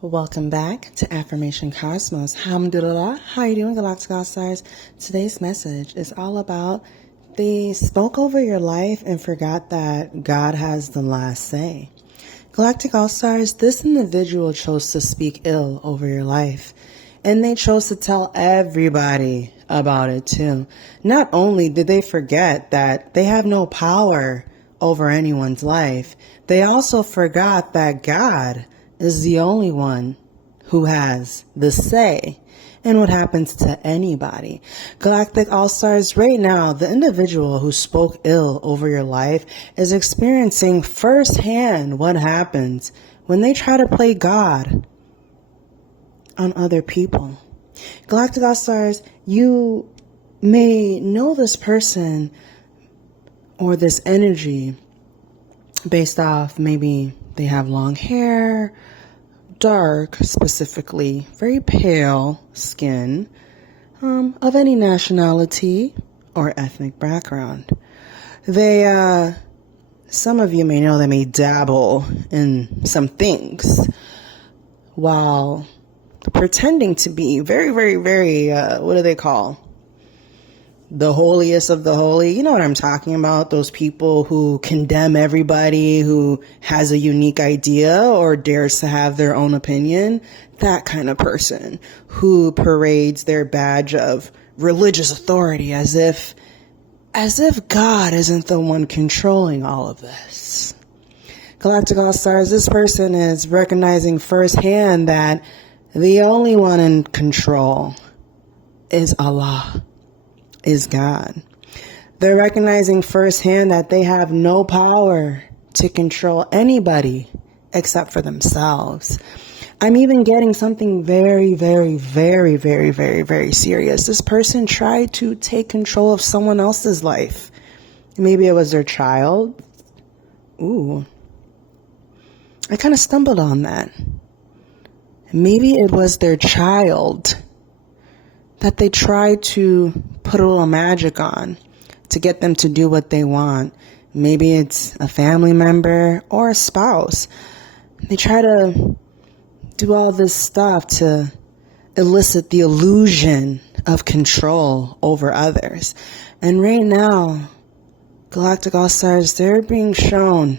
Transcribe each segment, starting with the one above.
Welcome back to Affirmation Cosmos. Alhamdulillah. How are you doing, Galactic All-Stars? Today's message is all about they spoke over your life and forgot that God has the last say. Galactic All-Stars, this individual chose to speak ill over your life. And they chose to tell everybody about it too. Not only did they forget that they have no power over anyone's life, they also forgot that God is the only one who has the say in what happens to anybody. Galactic All-Stars, right now, the individual who spoke ill over your life is experiencing firsthand what happens when they try to play God on other people. Galactic All-Stars, you may know this person or this energy based off maybe they have long hair, dark, specifically, very pale skin, of any nationality or ethnic background. Some of you may know they may dabble in some things while pretending to be very, very, very, what do they call? The holiest of the holy. You know what I'm talking about? Those people who condemn everybody who has a unique idea or dares to have their own opinion. That kind of person who parades their badge of religious authority as if God isn't the one controlling all of this. Galactic All-Stars, this person is recognizing firsthand that the only one in control is Allah, is God. They're recognizing firsthand that they have no power to control anybody except for themselves. I'm even getting something very, very, very, very, very, very serious. This person tried to take control of someone else's life. Maybe it was their child. Ooh. I kind of stumbled on that. Maybe it was their child that they tried to put a little magic on to get them to do what they want. Maybe it's a family member or a spouse. They try to do all this stuff to elicit the illusion of control over others. And right now, Galactic All-Stars, they're being shown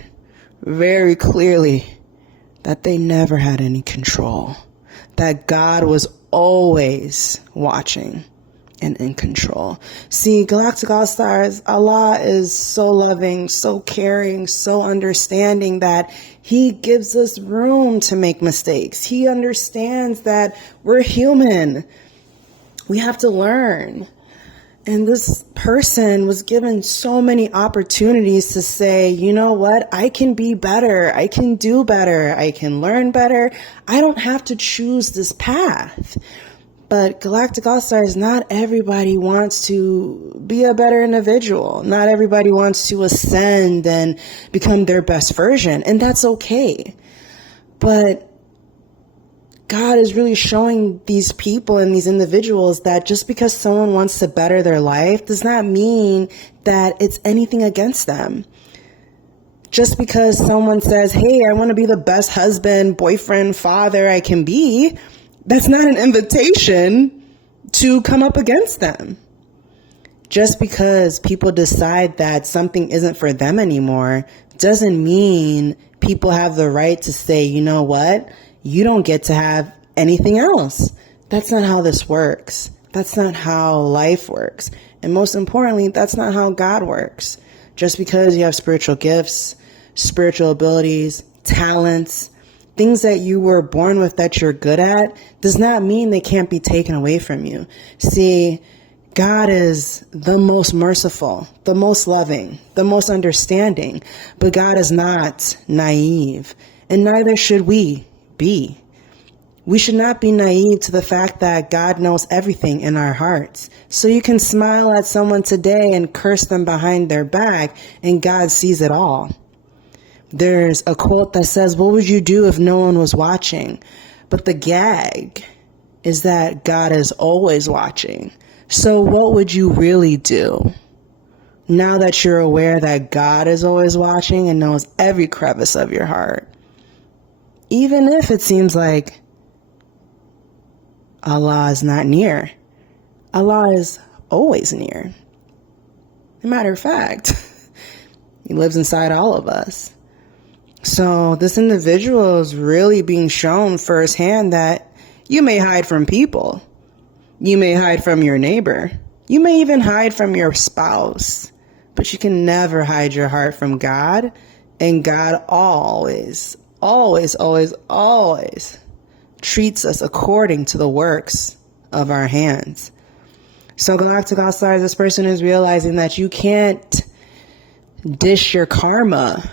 very clearly that they never had any control. That God was always watching and in control. See, Galactic All-Stars, Allah is so loving, so caring, so understanding that He gives us room to make mistakes. He understands that we're human. We have to learn. And this person was given so many opportunities to say, you know what? I can be better. I can do better. I can learn better. I don't have to choose this path. But Galactic All-Stars, not everybody wants to be a better individual. Not everybody wants to ascend and become their best version. And that's okay. But God is really showing these people and these individuals that just because someone wants to better their life does not mean that it's anything against them. Just because someone says, hey, I want to be the best husband, boyfriend, father I can be, that's not an invitation to come up against them. Just because people decide that something isn't for them anymore doesn't mean people have the right to say, you know what? You don't get to have anything else. That's not how this works. That's not how life works. And most importantly, that's not how God works. Just because you have spiritual gifts, spiritual abilities, talents, things that you were born with that you're good at, does not mean they can't be taken away from you. See, God is the most merciful, the most loving, the most understanding, but God is not naive, and neither should we be. We should not be naive to the fact that God knows everything in our hearts. So you can smile at someone today and curse them behind their back, and God sees it all. There's a quote that says, what would you do if no one was watching? But the gag is that God is always watching. So what would you really do? Now that you're aware that God is always watching and knows every crevice of your heart. Even if it seems like Allah is not near. Allah is always near. As a matter of fact, He lives inside all of us. So this individual is really being shown firsthand that you may hide from people. You may hide from your neighbor. You may even hide from your spouse. But you can never hide your heart from God. And God always, always, always, always treats us according to the works of our hands. So Galactic All-Stars, this person is realizing that you can't dish your karma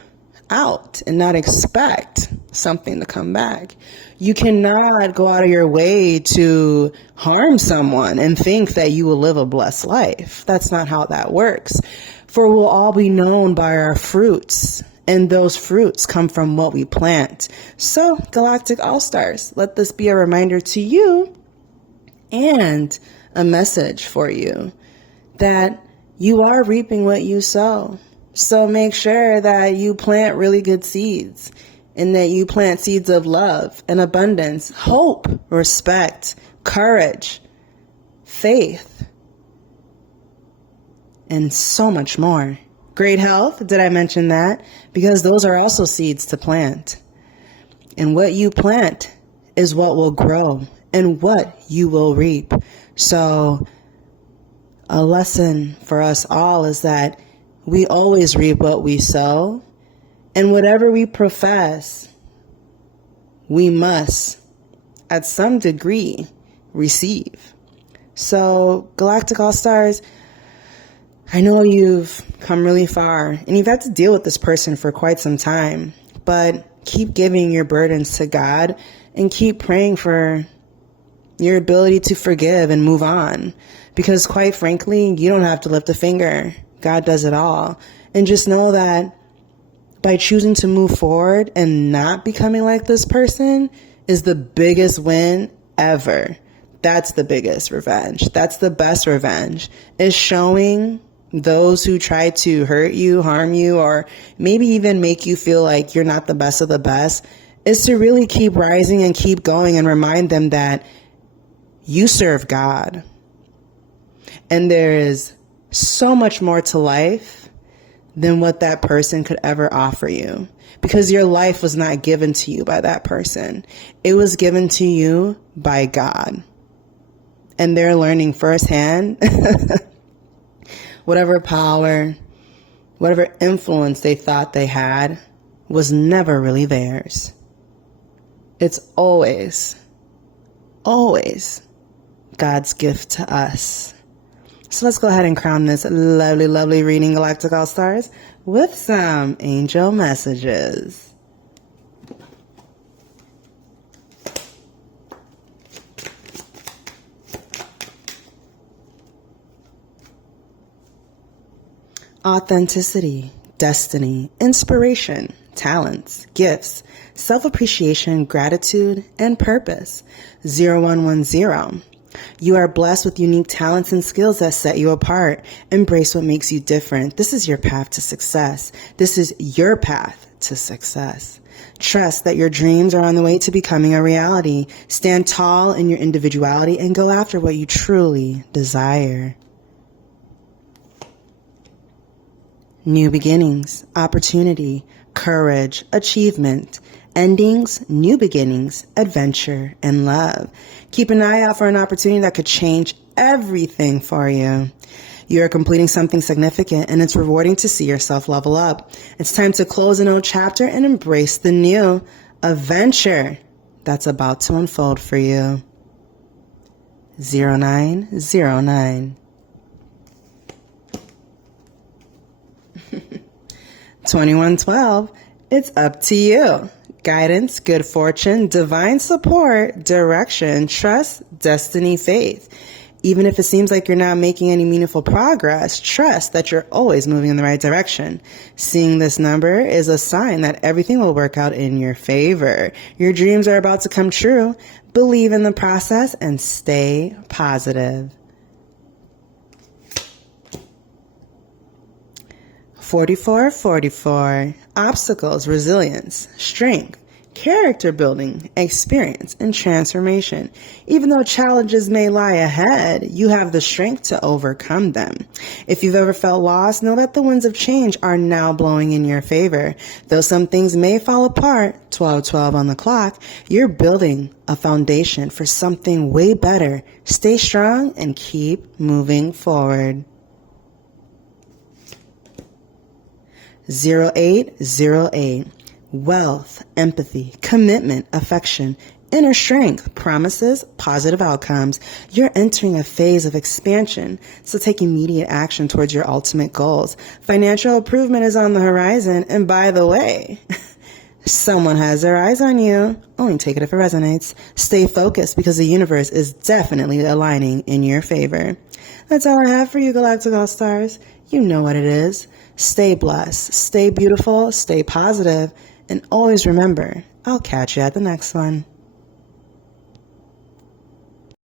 out and not expect something to come back. You cannot go out of your way to harm someone and think that you will live a blessed life. That's not how that works. For we'll all be known by our fruits, and those fruits come from what we plant. So, Galactic All-Stars, let this be a reminder to you and a message for you that you are reaping what you sow. So make sure that you plant really good seeds and that you plant seeds of love and abundance, hope, respect, courage, faith, and so much more. Great health, did I mention that? Because those are also seeds to plant. And what you plant is what will grow and what you will reap. So a lesson for us all is that we always reap what we sow, and whatever we profess, we must, at some degree, receive. So, Galactic All-Stars, I know you've come really far, and you've had to deal with this person for quite some time, but keep giving your burdens to God, and keep praying for your ability to forgive and move on. Because quite frankly, you don't have to lift a finger. God does it all. And just know that by choosing to move forward and not becoming like this person is the biggest win ever. That's the biggest revenge. That's the best revenge, is showing those who try to hurt you, harm you, or maybe even make you feel like you're not the best of the best, is to really keep rising and keep going and remind them that you serve God. And there is so much more to life than what that person could ever offer you. Because your life was not given to you by that person. It was given to you by God. And they're learning firsthand whatever power, whatever influence they thought they had was never really theirs. It's always, always God's gift to us. So let's go ahead and crown this lovely, lovely reading, Galactic All-Stars, with some angel messages. Authenticity, destiny, inspiration, talents, gifts, self-appreciation, gratitude, and purpose. 0110. You are blessed with unique talents and skills that set you apart. Embrace what makes you different. This is your path to success. This is your path to success. Trust that your dreams are on the way to becoming a reality. Stand tall in your individuality and go after what you truly desire. New beginnings, opportunity, courage, achievement, endings, new beginnings, adventure, and love. Keep an eye out for an opportunity that could change everything for you. You are completing something significant, and it's rewarding to see yourself level up. It's time to close an old chapter and embrace the new adventure that's about to unfold for you. 0909. 2112, it's up to you. Guidance, good fortune, divine support, direction, trust, destiny, faith. Even if it seems like you're not making any meaningful progress, trust that you're always moving in the right direction. Seeing this number is a sign that everything will work out in your favor. Your dreams are about to come true. Believe in the process and stay positive. 4444, obstacles, resilience, strength, character building, experience, and transformation. Even though challenges may lie ahead, you have the strength to overcome them. If you've ever felt lost, know that the winds of change are now blowing in your favor. Though some things may fall apart, 12:12 on the clock, you're building a foundation for something way better. Stay strong and keep moving forward. 0808. Wealth, empathy, commitment, affection, inner strength, promises, positive outcomes. You're entering a phase of expansion, so take immediate action towards your ultimate goals. Financial improvement is on the horizon, and by the way, someone has their eyes on you. Only take it if it resonates. Stay focused because the universe is definitely aligning in your favor. That's all I have for you, Galactic All-Stars. You know what it is. Stay blessed, stay beautiful, stay positive, and always remember, I'll catch you at the next one.